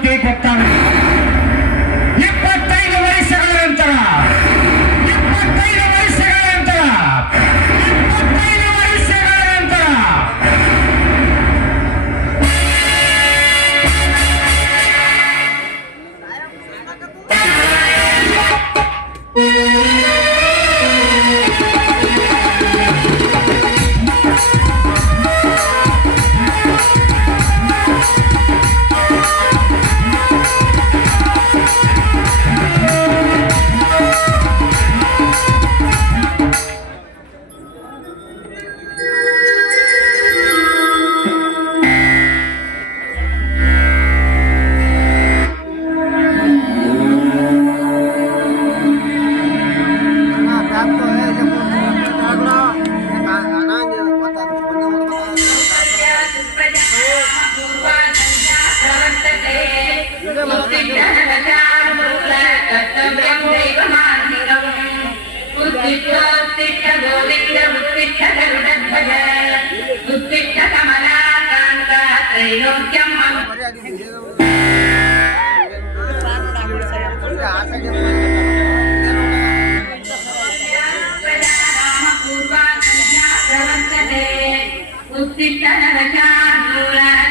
কে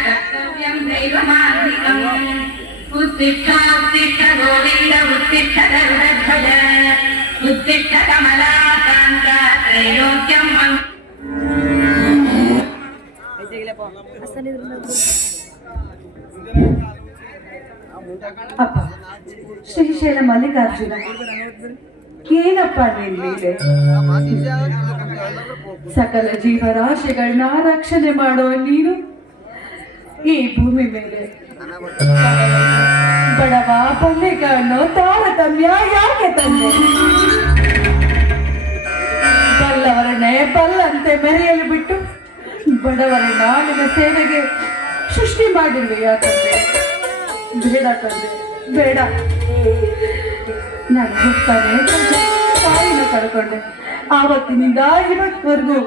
കർത്തവ്യം ദൈവമാർഗം ഉത്തിഷ്ഠ ഉത്തിഷ്ഠ ഗോവിന്ദ ഉത്തിഷ്ഠ ഗരുഡധ്വജ ഉത്തിഷ്ഠ കമലാകാന്ത ത്രൈലോക്യം ಶ್ರೀಶೈಲ ಮಲ್ಲಿಕಾರ್ಜುನ ಏನಪ್ಪ ನಿನ್ ಮೇಲೆ ಸಕಲ ಜೀವರಾಶಿಗಳನ್ನ ರಕ್ಷಣೆ ಮಾಡೋ ನೀನು ಈ ಭೂಮಿ ಮೇಲೆ ಬಡವ ಪಲ್ಲೆಗಳನ್ನು ತಾರತಮ್ಯ ಯಾಕೆ ತಂದೆ ಬಲ್ಲವರನ್ನೇ ಬಲ್ಲಂತೆ ಮೆರೆಯಲು ಬಿಟ್ಟು ಬಡವರನ್ನ ನಿನ್ನ ಸೇವೆಗೆ ಸೃಷ್ಟಿ ಮಾಡಿರುವೆ ಯಾಕಂದ್ರೆ ಬೇಡ ತಂದೆ ಬೇಡ ನಾನು ಹೋಗ್ತಾನೆ. ತಾಯಿನ ಕಳ್ಕೊಂಡೆ ಆವತ್ತಿನಿಂದ ಇವತ್ತವರೆಗೂ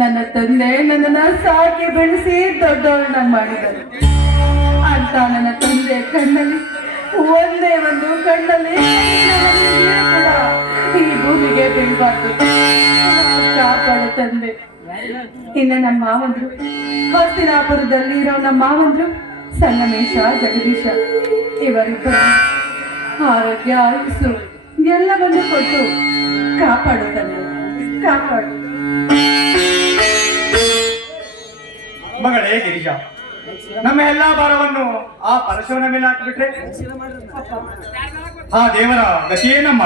ನನ್ನ ತಂದೆ ನನ್ನನ್ನ ಸಾಕಿ ಬೆಳೆಸಿ ದೊಡ್ಡವರನ್ನ ಮಾಡಿದರು ಅಂತ ನನ್ನ ತಂದೆ ಕಣ್ಣಲ್ಲಿ, ಒಂದೇ ಒಂದು ಕಣ್ಣಲ್ಲಿ ಈ ಭೂಮಿಗೆ ಬೀಳ್ಬಾರ್ದು. ಕಾಪಾಡ ತಂದೆ. ಇನ್ನು ನಮ್ಮ ಮಾವಂದ್ರು ಹಸ್ತಿನಾಪುರದಲ್ಲಿ ಇರೋ ನಮ್ಮ ಮಾವಂದ್ರು ಸಂಗಮೇಶ ಜಗದೀಶ, ಇವರಿಬ್ಬರು. ಆರೋಗ್ಯ ಆಯುಸ್ಸು ಎಲ್ಲವನ್ನು ಕೊಟ್ಟು ಕಾಪಾಡು ತಂದೆ ಕಾಪಾಡು. ಮಗಳೇ ಗಿರಿಜ ನಮ್ಮ ಎಲ್ಲಾ ಭಾರವನ್ನು ಆ ಪರಶುವನ ಮೇಲೆ ಹಾಕಿಬಿಟ್ರೆ? ಆ ದೇವರ ಗತಿಯೇನಮ್ಮ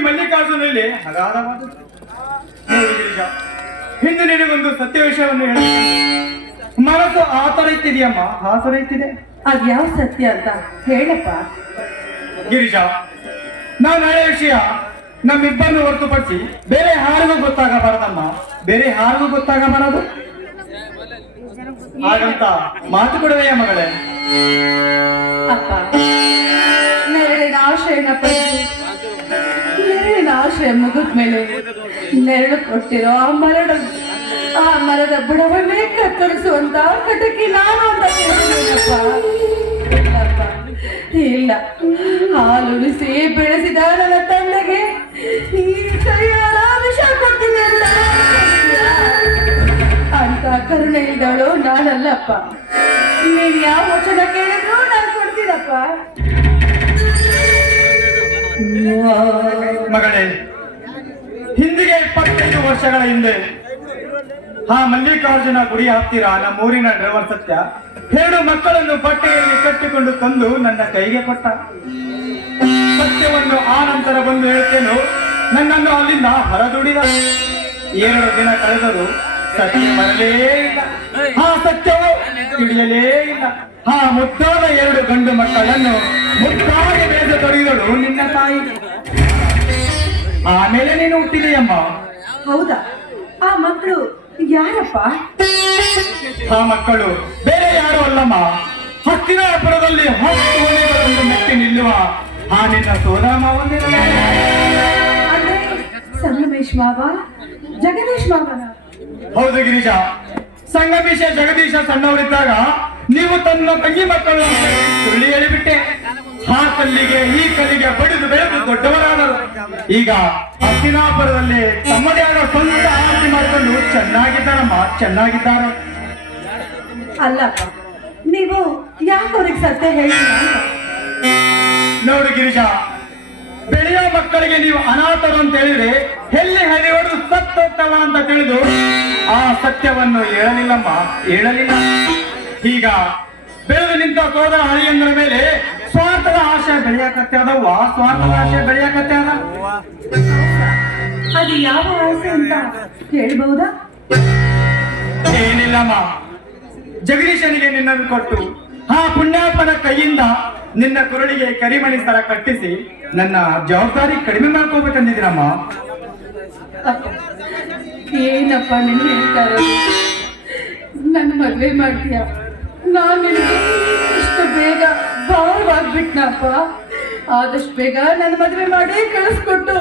ಮಲ್ಲಿಕಾರ್ಜುನಲ್ಲಿ ಹಗಾರವಾದ ಹಿಂದೆ ನಿನಗೊಂದು ಸತ್ಯ ವಿಷಯವನ್ನು ಹೇಳಿ ಮನಸ್ಸು ಆತರೈತಿದೆಯಮ್ಮ ಅದ್ ಯಾವ ಸತ್ಯ ಅಂತ ಹೇಳಪ್ಪ. ಗಿರಿಜಾ ನಾವು ನಾಳೆ ವಿಷಯ. ನಮ್ಮಿಬ್ಬರನ್ನು ಹೊರತುಪಡಿಸಿ ಬೇರೆ ಹಾರಿಗೂ ಗೊತ್ತಾಗಬಾರದಮ್ಮ. ಬೇರೆ ಹಾರಿಗೂ ಗೊತ್ತಾಗಬಾರದು? ಹಾಗಂತ ಮಾತು ಕೊಡುವೆಯ ಮಗಳೇ. ಅಪ್ಪ ಆಶ್ರಯನ ಪಡೆದು ನೆರಳಿನ ಮುಗಿದ ಮೇಲೆ ನೆರಳು ಕೊಟ್ಟಿರೋ ಆ ಮರಡ ಆ ಮರದ ಬುಡವನ್ನೇ ಕತ್ತರಿಸುವಂತ ಕಟಕಿ ನಾನು ಅಂತ ಇಲ್ಲ ಹಾಲುಣಿಸಿ ಬೆಳೆಸಿದ ನನ್ನ ತಂದೆಗೆ ಈ ಸರಿಯಾದ ವಿಷ ಕೊಡ್ತೀನಿ ಅಂತ ಕರುಣೆ ಇದ್ದವಳು ನಾನಲ್ಲಪ್ಪ. ನೀನ್ ಯಾವ ವಚನ ಕೇಳಿದ್ರು ನಾನು ಕೊಡ್ತೀನಪ್ಪ. ಮಗಳೇ, ಹಿಂದಿಗೆ ಇಪ್ಪತ್ತೈದು ವರ್ಷಗಳ ಹಿಂದೆ ಆ ಮಲ್ಲಿಕಾರ್ಜುನ ಗುಡಿ ಹತ್ತಿರ ನಮ್ಮೂರಿನ ಡ್ರೈವರ್ ಸತ್ಯ ಎರಡು ಮಕ್ಕಳನ್ನು ಬಟ್ಟೆಯಲ್ಲಿ ಕಟ್ಟಿಕೊಂಡು ತಂದು ನನ್ನ ಕೈಗೆ ಕೊಟ್ಟ. ಸತ್ಯವನ್ನು ಆ ನಂತರ ಬಂದು ಹೇಳ್ತೇನು, ನನ್ನನ್ನು ಅಲ್ಲಿಂದ ಹೊರದುಡಿದ. ಎರಡು ದಿನ ಕಳೆದರು ಸತ್ಯ ಬರಲೇ ಇಲ್ಲ. ಆ ಸತ್ಯವು, ತಿಳಿಯಲೇ ಇಲ್ಲ. ಆ ಮುದ್ದಾದ ಎರಡು ಗಂಡು ಮಕ್ಕಳನ್ನು ಮುದ್ದಾಗಿ ಬೆಳೆದು ತೊಡೆದಳು ನಿನ್ನ ತಾಯಿ. ಆಮೇಲೆ ನೀನು ಹುಟ್ಟಿದೆಯಮ್ಮ ಹೌದಾ? ಆ ಮಕ್ಕಳು ಯಾರಪ್ಪ? ಆ ಮಕ್ಕಳು ಬೇರೆ ಯಾರು ಅಲ್ಲಮ್ಮ. ಹತ್ತಿರಾಪುರದಲ್ಲಿ ಹತ್ತು ಒಂದು ಮೆಟ್ಟಿ ನಿಲ್ಲುವ ಆ ನಿನ್ನ ಸೋದಾಮ ಒಂದಿನ ಸಂಗಮೇಶ್ ಮಾವ ಜಗದೀಶ್ ಮಾವನ? ಹೌದು ಗಿರಿಜಾ. ಸಂಗಮೇಶ ಜಗದೀಶ ಸಣ್ಣವರಿದ್ದಾಗ ನೀವು ತನ್ನ ತಂಗಿ ಮಕ್ಕಳನ್ನು ಸುರುಳಿ ಸುಳ್ಳಿ ಹೇಳಿಬಿಟ್ಟೆ. ಆ ಕಲ್ಲಿಗೆ ಈ ಕಲ್ಲಿಗೆ ಬಡಿದು ಬೆಳೆದು ದೊಡ್ಡವರಾದರು. ಈಗ ಹತ್ತಿನಾಪುರದಲ್ಲಿ ತಮ್ಮದೇ ಆದ ಸ್ವಂತ ಆಸ್ತಿ ಮಾಡಿಕೊಂಡು ಚೆನ್ನಾಗಿದ್ದಾರಮ್ಮ ಚೆನ್ನಾಗಿದ್ದಾರ? ಅಲ್ಲ ನೀವು ಯಾಕೆ ಅವ್ರಿಗೆ ಸತ್ಯ ಹೇಳಿ ನೋಡು ಗಿರಿಜಾ ಬೆಳೆಯೋ ಮಕ್ಕಳಿಗೆ ನೀವು ಅನಾಥರು ಅಂತ ಹೇಳಿದ್ರೆ ಎಲ್ಲಿ ಹರಿ ಹೊಡೆದು ಸತ್ತೋಗ್ತವ ಅಂತ ತಿಳಿದು ಆ ಸತ್ಯವನ್ನು ಹೇಳಲಿಲ್ಲಮ್ಮ ಹೇಳಲಿಲ್ಲ. ಈಗ ಬೆಳೆದು ನಿಂತ ಕೋದ ಹರಿಯಂದ್ರ ಮೇಲೆ ಸ್ವಾರ್ಥದ ಆಶೆ ಬೆಳೆಯಕತ್ತೆ ಅದವ್ವ? ಸ್ವಾರ್ಥದ ಆಶೆ ಬೆಳೆಯಕತ್ತೆ ಅದ? ಅದು ಯಾವ ಆಸೆ ಅಂತ ಹೇಳ್ಬಹುದಾ? ಏನಿಲ್ಲಮ್ಮ ಜಗದೀಶನಿಗೆ ನಿನ್ನನ್ನು ಕೊಟ್ಟು ಆ ಪುಣ್ಯಾತ್ಮನ ಕೈಯಿಂದ ನಿನ್ನ ಕುರುಳಿಗೆ ಕರಿಮಣಿ ಸರ ಕಟ್ಟಿಸಿ ನನ್ನ ಜವಾಬ್ದಾರಿ ಕಡಿಮೆ ಮಾಡ್ಕೋಬೇಕಂದಿದ್ದೀರಮ್ಮ ಏನಪ್ಪ ನಿನ್ನ ಹೇಳ್ತಾರ ನನ್ನ ಮದ್ವೆ ಮಾಡ್ತೀಯ? ನಾನು ಇಷ್ಟು ಬೇಗ ಭಾರವಾಗ್ಬಿಟ್ನಪ್ಪ. ಆದಷ್ಟು ಬೇಗ ನನ್ನ ಮದುವೆ ಮಾಡಿ ಕಳಿಸ್ಕೊಟ್ಟು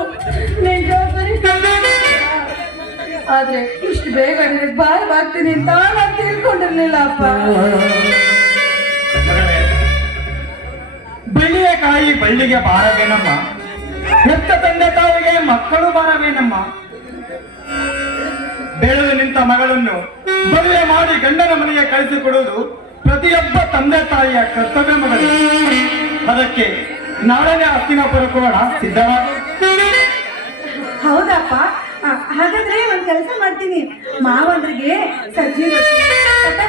ಆದ್ರೆ ಇಷ್ಟು ಬೇಗ ನಿನಗೆ ಭಾರವಾಗ್ತೀನಿ ಅಂತ ನಾನು ತಿಳ್ಕೊಂಡಿರ್ಲಿಲ್ಲ ಅಪ್ಪ ಬಿಳಿಯ ಕಾಯಿ ಬಳ್ಳಿಗೆ ಬಾರವೇನಮ್ಮ ಹೆತ್ತ ತಂದೆ ತಾಯಿಗೆ ಮಕ್ಕಳು ಬಾರವೇನಮ್ಮ ಬೆಳೆದು ನಿಂತ ಮಗಳನ್ನು ಮದುವೆ ಮಾಡಿ ಗಂಡನ ಮನೆಗೆ ಕಳಿಸಿಕೊಡುವುದು ಪ್ರತಿಯೊಬ್ಬ ತಂದೆ ತಾಯಿಯ ಕರ್ತವ್ಯ ಮಗಳು ಅದಕ್ಕೆ ನಾಳೆನೇ ಅಕ್ಕಿನ ಕೂಡ ಸಿದ್ಧವ? ಹೌದಪ್ಪ. ಹಾಗಾದ್ರೆ ಒಂದ್ ಕೆಲಸ ಮಾಡ್ತೀನಿ. ಮಾವಂದ್ರಿಗೆ ಸಜ್ಜಿ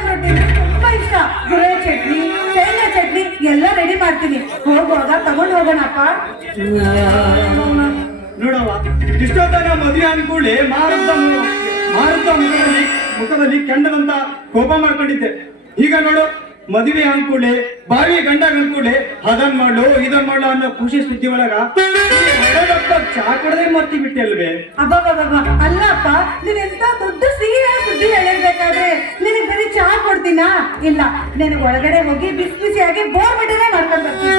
ರೊಟ್ಟಿ ತುಂಬಾ ಇಷ್ಟ. ಗುರೆ ಚಟ್ನಿ ಶೇಂಗಾ ಚಟ್ನಿ ಎಲ್ಲ ರೆಡಿ ಮಾಡ್ತೀನಿ. ಹೋಗುವಾಗ ತಗೊಂಡು ಹೋಗೋಣಪ್ಪ. ನೋಡವ್ವ ಇಷ್ಟೊತ್ತನ ಮದುವೆ ಅನ್ಕೂಳಿ ಮಾರುತ್ತ ಮಾರುತ ಮಾರುತ್ತ ಮುಖದಲ್ಲಿ ಕೆಂಡದಂತ ಕೋಪ ಮಾಡ್ಕೊಂಡಿದ್ದೆ. ಈಗ ನೋಡು, ಮದುವೆ ಅನ್ಕೂಡ್ಲೆ ಬಾವಿ ಗಂಡ ಅನ್ಕೂಡ್ಲೆ ಅದನ್ ಮಾಡ್ಲು, ಇದನ್ ಮಾಡ್ಲು ಅನ್ನೋ ಖುಷಿ ಸುದ್ದಿ ಒಳಗ ಚಾಕಡದೆ ಚಾ ಮರ್ತಿ ಬಿಟ್ಟೆ ಅಲ್ವೇ ಅಲ್ಲಪ್ಪ, ನೀನ್ ಎಂತ ದೊಡ್ಡ ಸಿಹಿ ಸುದ್ದಿ ಹೇಳಿರ್ಬೇಕಾದ್ರೆ, ನಿನಗೆ ಬರೀ ಚಹಾ ಕೊಡ್ತೀನ? ಇಲ್ಲ ನಿನಗೆ ಒಳಗಡೆ ಹೋಗಿ ಬಿಸಿ ಬಿಸಿಯಾಗಿ ಬೋರ್ ಬಿಟ್ಟರೆ ಮಾಡ್ಕೊಂಡ್ ಬರ್ತೀನಿ.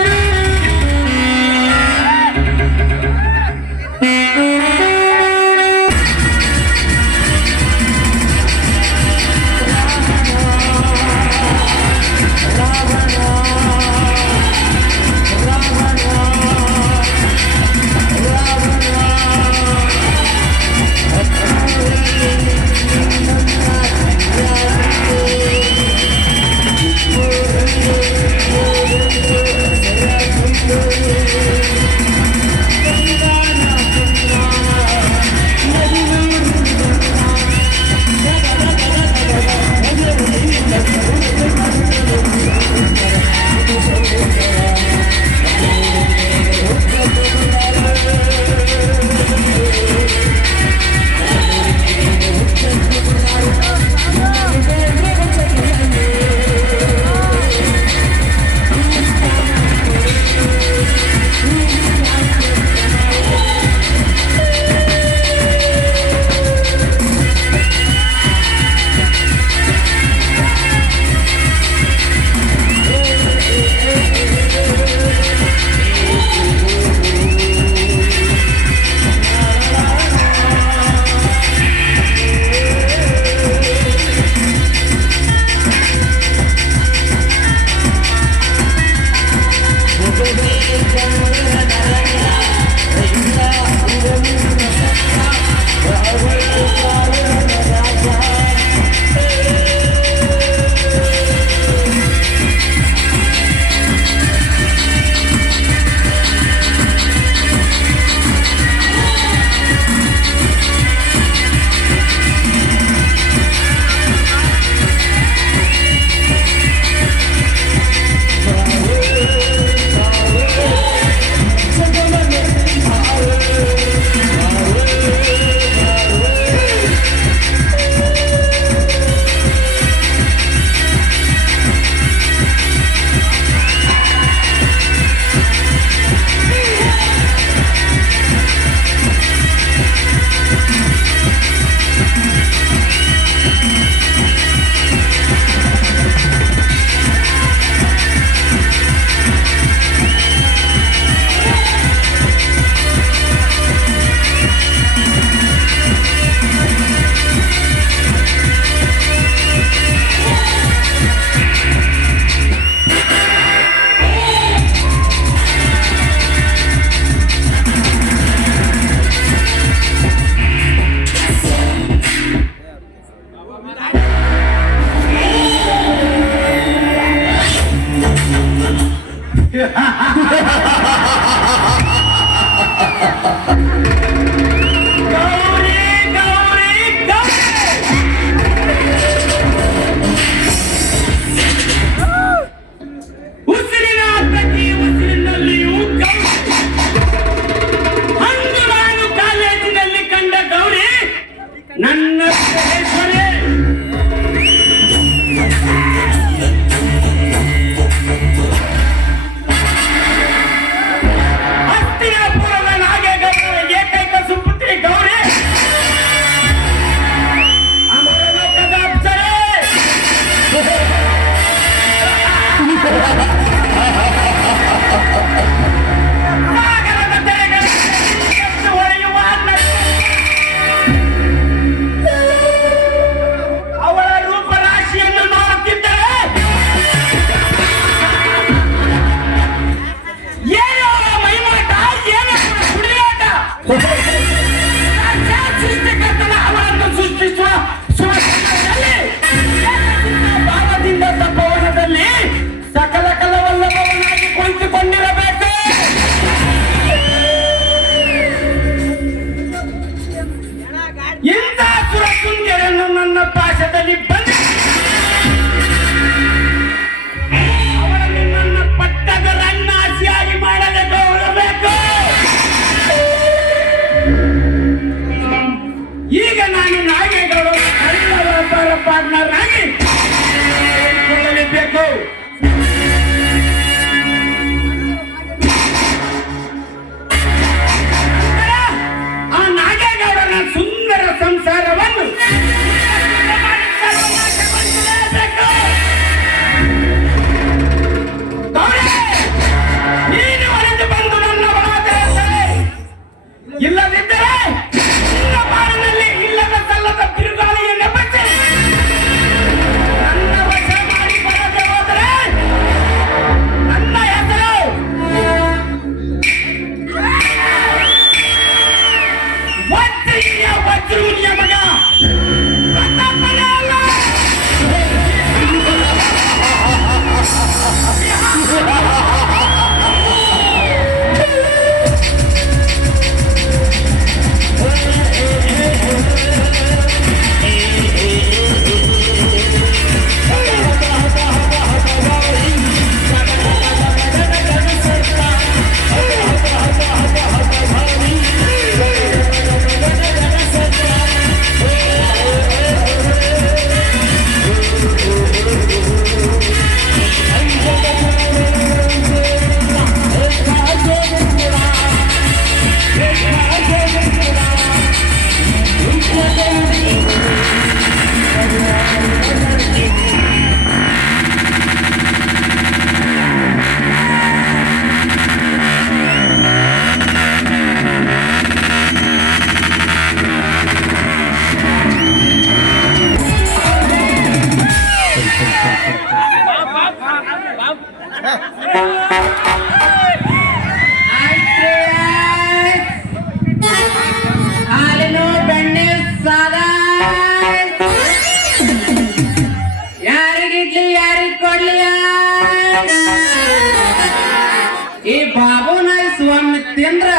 ಬಾಬು ಬಾಬುನಾಯ ಸ್ವಾಮಿ ತಿಂದ್ರ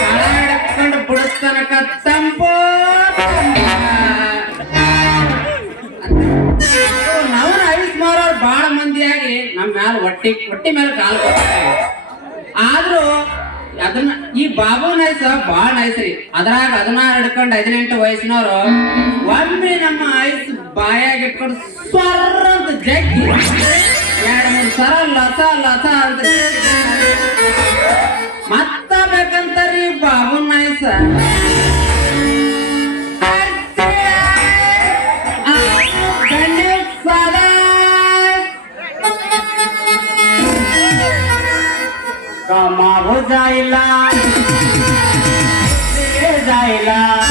ಹಿಡ್ಕೊಂಡು ಬಿಡುತ್ತನಕ ತಂಪೋ ನಾವು ಐಸ್ ಮಾರೋರು ಬಹಳ ಮಂದಿಯಾಗಿ ನಮ್ಮ ಮ್ಯಾಲ ಹೊಟ್ಟಿ ಹೊಟ್ಟಿ ಮೇಲೆ ಕಾಲು ಆದ್ರೂ ಅದನ್ನ, ಈ ಬಾಬು ನೈಸ ಬಹಳ ನೈಸ್ ರೀ. ಅದ್ರಾಗ ಹದಿನಾರು ಹಿಡ್ಕೊಂಡು ಹದಿನೆಂಟು ವಯಸ್ಸಿನವ್ರು ಒಮ್ಮೆ ನಮ್ಮ ಐಸ್ ಬಾಯಾಗ ಇಟ್ಕೊಂಡು ಸ್ವರ್ರ ಅಂತ ಜಗ್ಗಿ. ಎರಡು, ಮೂರು ಸರ ಲಸ ಲಸ ಅಂತ ಮಾಡ್ಬೇಕಂತಾರಿ ಬಾಬು ನಾಯ್ಸ कामा हो जायला जायला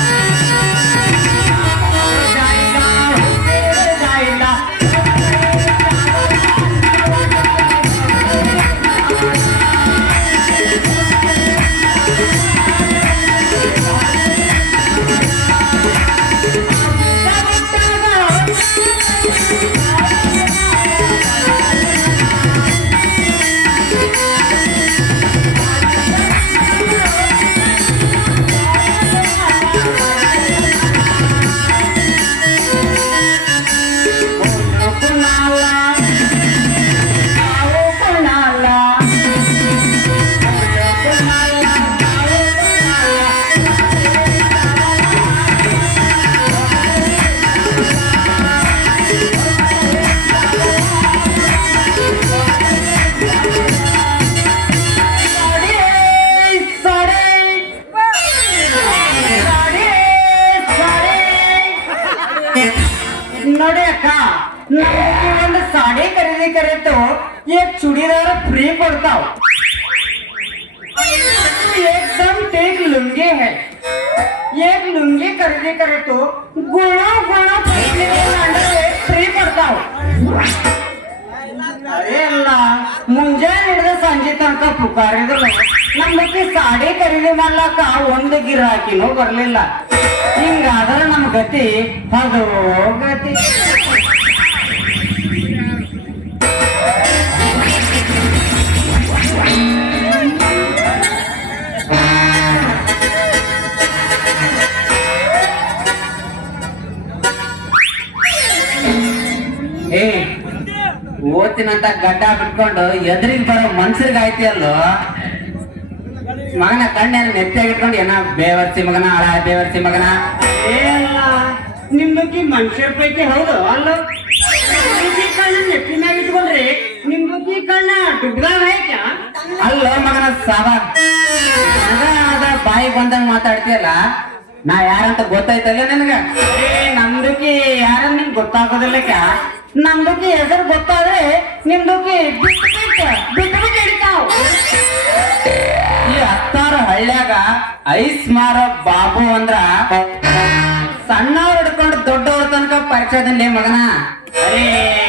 alive. ಅಂತ ಪುಕಾರಿದ್ರು. ನಮ್ಮಕ್ಕೆ ಸಾಡಿ ಖರೀದಿ ಮಾಡ್ಲಾಕ ಒಂದು ಗಿರಾಕಿನೂ ಬರ್ಲಿಲ್ಲ. ಹಿಂಗಾದ್ರೆ ನಮ್ ಗತಿ ಅದು ಗತಿ. ಓದ್ತೀನಂತ ಗಡ್ಡ ಬಿಟ್ಕೊಂಡು ಎದುರಿಗೆ ಬರೋ ಮನ್ಸರಿಗಾಯ್ತಿ ಅಲ್ಲೋ? ಮಗನ ಕಣ್ಣೆಲ್ಲ ನೆತ್ತಿಯಾಗಿಟ್ಕೊಂಡು ಏನ ಬೇವರ್ಸಿ ಮಗನ ಅಳ ಬೇವರ್ಸಿ ಮಗನ. ಏ ಅಲ್ಲ ನಿಮ್ದಕ್ಕೆ ಮನುಷ್ಯರ ಪೈಕಿ ಹೌದು ಅಲ್ಲ? ಕಣ್ಣ ಇಟ್ಕೊಂಡ್ರಿ ನಿಮ್ದಕ್ಕೆ ಕಣ್ಣ ಆಯ್ತಾ? ಅಲ್ಲ ಮಗನ ಅದ ಬಾಯಿ ಬಂದಂಗ ಮಾತಾಡ್ತೀಯಲ್ಲ ನಾ ಯಾರಂತ ಗೊತ್ತಾಯ್ತಲ್ಲ ನನಗ? ಏ ನಮ್ದಕ್ಕೆ ಯಾರ ನಿಮ್ಗೆ ಗೊತ್ತಾಗೋದಿಲ್ಲಕ್ಕ. ನಮ್ದಕ್ಕೆ ಹೆಸರು ಗೊತ್ತಾದ್ರೆ ನಿಮ್ದಕ್ಕೆ ಬಿಟ್ಟು ಬಿಟ್ಟು ಈ ಹತ್ತಾರು ಹಳ್ಳ್ಯಾಗ ಐಸ್ ಮಾರ ಬಾಬು ಅಂದ್ರ ಸಣ್ಣವ್ರ ಹಿಡ್ಕೊಂಡು ದೊಡ್ಡವ್ರ ತನಕ ಪರಿಚಯದಲ್ಲಿ ಮಗನ. ಅರೇ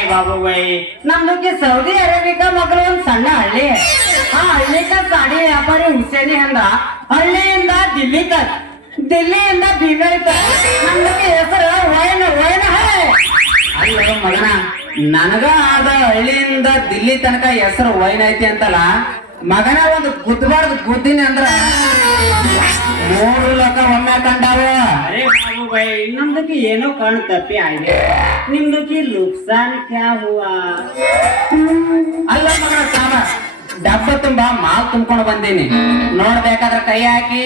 ಬಾಬು ಬೈ ನಮ್ದಕ್ಕೆ ಸೌದಿ ಅರೇಬಿಕಾ ಮಗಳು ಒಂದ್ ಸಣ್ಣ ಹಳ್ಳಿ. ಆ ಹಳ್ಳಿಕ ಸಾಡಿ ವ್ಯಾಪಾರಿ ಹುಸೇನಿ ಅಂದ ಹಳ್ಳಿಯಿಂದ ದಿಲ್ಲಿ ತಕ್ ದಿಲ್ಲಿಯಿಂದ ಬೀದರ್ ತಕ್ ನಮ್ದಕ್ಕೆ ಹೆಸರು ವಯನ ವಯನ ಹೇ ಅಲ್ಲ ಮಗನ ನನಗ ಆದ ಹಳ್ಳಿಯಿಂದ ದಿಲ್ಲಿ ತನಕ ಹೆಸರು ವೈನ್ ಐತಿ ಅಂತಲ್ಲ ಮಗನ ಒಂದು ಗುದ್ದಬಾರ್ದು ಗುದ್ದಿನಿ ಅಂದ್ರ ಮೂರು ಲೋಕ ಒಮ್ಮೆ ಕಂಡಾವ. ಅರೆ ಬಾಬು ಬೈ ನಮ್ದಕ್ಕೆ ಏನೋ ಕಣ್ ತಪ್ಪಿ ಆಗಿದೆ ನಿಮ್ದಕ್ಕೆ ನುಕ್ಸಾನ್ ಕ್ಯಾ ಹುವಾ? ಅಲ್ಲ ಮಗನ ಸಾಮ ಡಬ್ಬ ತುಂಬಾ ಮಾಲ್ ತುಂಬ್ಕೊಂಡು ಬಂದೀನಿ. ನೋಡ್ಬೇಕಾದ್ರ ಕೈ ಹಾಕಿ.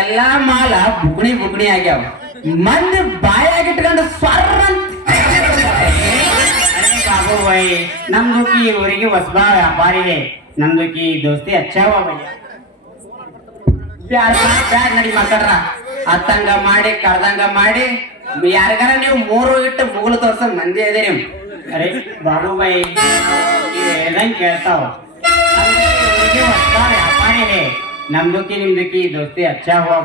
ಎಲ್ಲಾ ಮಾಲ ಬುಗ್ಣಿ ಬುಗ್ಣಿ ಆಗ್ಯಾವ. ಮಂದಿ ಬಾಯಾಗಿಟ್ಕೊಂಡು ಸ್ವರ್ರ ಬಾಬು ಭಾಯ್ ನಮ್ದುಕಿ ಊರಿಗೆ ಹೊಸಬ ವ್ಯಾಪಾರಿದೆ ಈ ದೋಸ್ತಿ ಅಚ್ಚಾವ ಬ್ಯಾಗ್ ನಡಿ ಮಾತಾಡ್ರ. ಅತ್ತಂಗ ಮಾಡಿ ಕಡ್ದಂಗ ಮಾಡಿ, ಯಾರಿಗಾರ ನೀವು ಮೂರು ಇಟ್ಟು ಮುಗುಲು ತೋರ್ಸ ಮಂದಿ ಇದೆ ನೀವು. ಅರೆ ಬಾಬು ಭಾಯ್ ಹೇಳ್ದಂಗೆ ಕೇಳ್ತಾವ. ವ್ಯಾಪಾರಿ ಇದೆ ನಮ್ದುಕಿ ನಿಮ್ದುಕಿ ದೋಸ್ತಿ ಅಚ್ಚಾ ಹುವ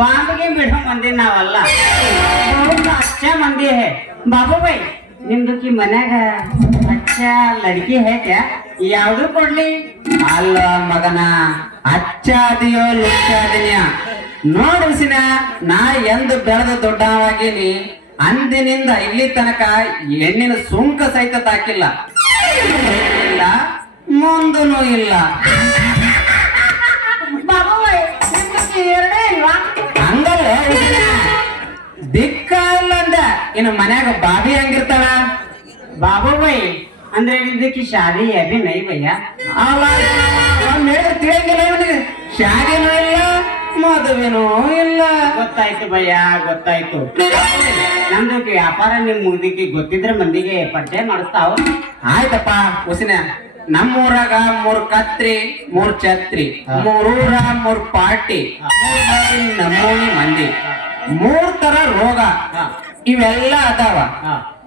बांध के बैठो मंदिर ना वाला बहुत अच्छा मंदिर है बाबू भाई ನಿಮ್ದು ಕಿ ಮನ್ಯಾಗ ಅಚ್ಚ ಲಡ್ಕಿ ಹೇಗೆ ಯಾವ್ದು ಕೊಡ್ಲಿ? ಅಲ್ಲ ಮಗನ, ಅಚ್ಚ ಅದಿಯೋ ಲಿಚ್ಚ ಅದಿನ್ಯ. ನೋಡಿಸಿನ ನಾ ಎಂದು ಬೆಳೆದ ದೊಡ್ಡವಾಗಿನಿ. ಅಂದಿನಿಂದ ಇಲ್ಲಿ ತನಕ ಹೆಣ್ಣಿನ ಸುಂಕ ಸಹಿತ ತಾಕಿಲ್ಲ. ಮುಂದೂ ಇಲ್ಲ. ಜಾಸ್ತಿ ಎರಡೇ ಇಲ್ವಾ ಹಂಗಲ್ಲ ದಿಕ್ಕ ಅಲ್ಲ ಅಂದ ಇನ್ನು ಮನ್ಯಾಗ ಬಾಬಿ ಹಂಗಿರ್ತಾಳ? ಬಾಬು ಬೈ ಅಂದ್ರೆ ಇದಕ್ಕೆ ಶಾದಿ ಅದಿ ನೈ ಬಯ್ಯ ತಿಳಿಯಂಗಿಲ್ಲ ಶಾದಿನೂ ಇಲ್ಲ ಮದುವೆನೂ ಇಲ್ಲ. ಗೊತ್ತಾಯ್ತು ಭಯ್ಯ ಗೊತ್ತಾಯ್ತು. ನಮ್ದು ವ್ಯಾಪಾರ ನಿಮ್ ಮುಗಿದಿಕ್ಕೆ ಗೊತ್ತಿದ್ರೆ ಮಂದಿಗೆ ಪರಿಚಯ ಮಾಡಿಸ್ತಾವ. ಆಯ್ತಪ್ಪ ಉಸಿನ. ನಮ್ಮೂರಾಗ ಮೂರ್ ಕತ್ರಿ ಮೂರ್ ಛತ್ರಿ ಮೂರೂರ ಮೂರ್ ಪಾರ್ಟಿ. ನಮ್ಮೂನಿ ಮಂದಿ. ಮೂರ್ ತರ ರೋಗ. ಇವೆಲ್ಲ ಅದಾವ.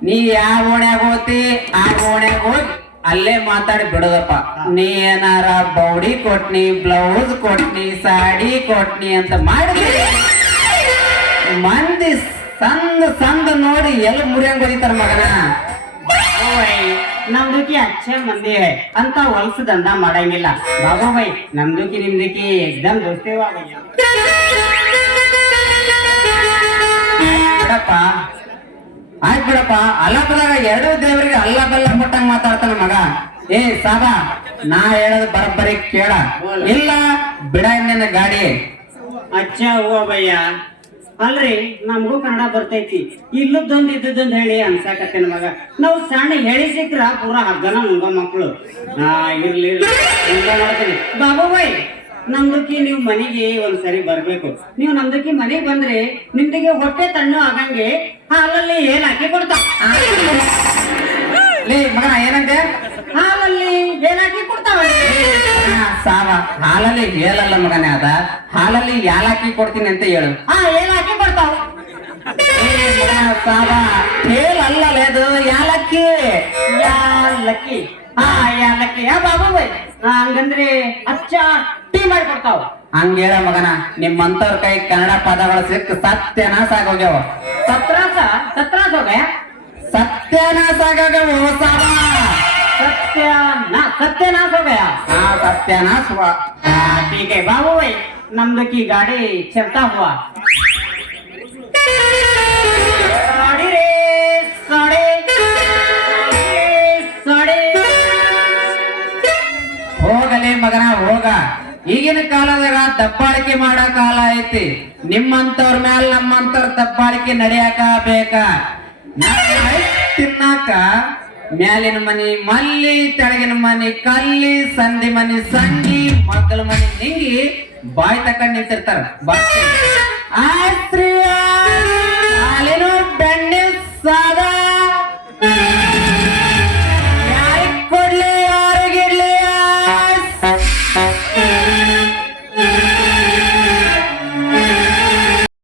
ನೀ ಯಾವ ಓಣ್ಯಾಗ ಹೋತಿ ಆ ಓಣ್ಯಾಗ ಹೋಗಿ ಅಲ್ಲೇ ಮಾತಾಡಿ ಬಿಡೋದಪ್ಪ. ನೀ ಏನಾರ ಬೌಡಿ ಕೊಟ್ನಿ ಬ್ಲೌಸ್ ಕೊಟ್ನಿ ಸಾಡಿ ಕೊಟ್ನಿ ಅಂತ ಮಾಡಿದ್ರಿ ಮಂದಿ ಸಂದ ಸಂದ ನೋಡಿ ಎಲ್ಲ ಮುರಿಯಂಗ್ ಬರೀತಾರ ಮಗನ. ನಮ್ದುಕಿ ಅಚ್ಚೆ ಮಂದಿ ಹೇ. ಅಂತ ಹೊಲಸು ದಂಧ ಮಾಡಂಗಿಲ್ಲ. ಬಾಬಾ ಭಾಯ್ ನಮ್ದುಕಿ ನಿಮ್ದಕ್ಕೆ ಎಕ್ದಮ್ ದೋಸ್ತಿ ಆಯ್ತ್ ಬಿಡಪ್ಪ ಆಯ್ತು ಬಿಡಪ್ಪ. ಅಲ್ಲಪ್ಪದಾಗ ಎರಡು ದೇವರಿಗೆ ಅಲ್ಲ ಬಲ್ಲ ಕೊಟ್ಟಂಗ ಮಾತಾಡ್ತಾನ ಮಗ. ಏ ಸಾಬಾ ನಾ ಹೇಳೋದು ಬರಬ್ಬರಿ ಕೇಳ. ಇಲ್ಲ ಬಿಡ ನಿನ್ನ ಗಾಡಿ. ಅಚ್ಚ ಹೂವ ಭಯ್ಯ. ಅಲ್ರಿ ನಮಗೂ ಕನ್ನಡ ಬರ್ತೈತಿ. ಇಲ್ಲದೊಂದು ಇದ್ದದೊಂದು ಹೇಳಿ ಅನ್ಸಾಕತ್ತೇನ ಮಗ. ನಾವು ಸಣ್ಣ ಹೇಳಿ ಸಿಕ್ರ ಪೂರಾ ಹಗ್ಗನ ಮುಂಗ ಮಕ್ಕಳು ನಾ ಇರ್ಲಿ ಮಾಡ್ತೀನಿ ಬಾಬು ಬಾಯ್ ನಮ್ದಕ್ಕೆ ನೀವು ಮನೆಗೆ ಒಂದ್ಸರಿ ಬರ್ಬೇಕು. ನೀವು ನಮ್ದಕ್ಕೆ ಮನೆಗೆ ಬಂದ್ರೆ ನಿಮ್ದಿಗೆ ಹೊಟ್ಟೆ ತಣ್ಣು ಆಗಂಗೆ ಹಾಲಲ್ಲಿ ಏನ್ ಹಾಕಿ ಕೊಡ್ತಾ ಲೇ ಮಗನ ಏನಂತೆ ಸಾವ ಹಾಲಲ್ಲಿ ಹೇಳಲ್ಲ ಮಗನೇ ಅದ ಹಾಲಲ್ಲಿ ಯಾಲಕ್ಕಿ ಕೊಡ್ತೀನಿ ಅಂತ ಹೇಳು. ಏನ್ ಹಾಕಿ ಕೊಡ್ತಾವ ಸಾವ ಹೇಳಲ್ಲ ಅದು ಯಾಲಕ್ಕಿ. ಯಾಲಕ್ಕಿ. ಹಾ ಯಾಲಕ್ಕಿ. ಯಾ ಬಾಬು ಬೈ ಹಂಗಂದ್ರೆ ಅಚ್ಚ ಟೀ ಮಾಡಿ ಕೊಡ್ತಾವ. ಹಂಗ ಹೇಳ ಮಗನ ನಿಮ್ಮಂತವ್ರ ಕೈ ಕನ್ನಡ ಪದಗಳು ಸಿಕ್ಕ ಸತ್ಯನಾಶ ಆಗೋಗ್ಯವ. ಸತ್ರಾಸ ಸತ್ರಾಸ ಹೋಗ ಸತ್ಯನಾಶ ಆಗೋಗ್ಯವ ಸಾವ. सत्य ना सत्यनाश हो गया ಹಾ ಸತ್ಯನಾಶ हाँ, ठीक है बाबू भाई नंद की गाड़ी चलता हुआ साड़ी रे साड़ी साड़ी ಹೋಗಲೇ ಮಗನ ಹೋಗ ಈಗಿನ ಕಾಲದಾಗ ದಬ್ಬಾಳಿಕೆ ಮಾಡೋ ಕಾಲ ಐತಿ ನಿಮ್ಮಂತವ್ರ ಮ್ಯಾಲ ನಮ್ಮಂತವ್ರ ದಬ್ಬಾಳಿಕೆ ನಡೆಯಾಕ ಬೇಕ ನಾವ್ ಐತ್ ತಿನ್ನಾಕ ಮ್ಯಾಲಿನ ಮನಿ ಮಲ್ಲಿ, ತೆಳಗಿನ ಮನಿ ಕಲ್ಲಿ ಸಂಧಿ ಮನಿ ಸಂಗಿ ಮಕ್ಕಳ ಮನಿ ನಿಂಗಿ, ಬಾಯ್ ತಕೊಂಡ್ ನಿಂತಿರ್ತಾರ. ಬಾಯ್ ಆಯ್ತ್ರಿಯ ಹಾಲಿನ ಬೆಣ್ಣೆ ಸಾದ.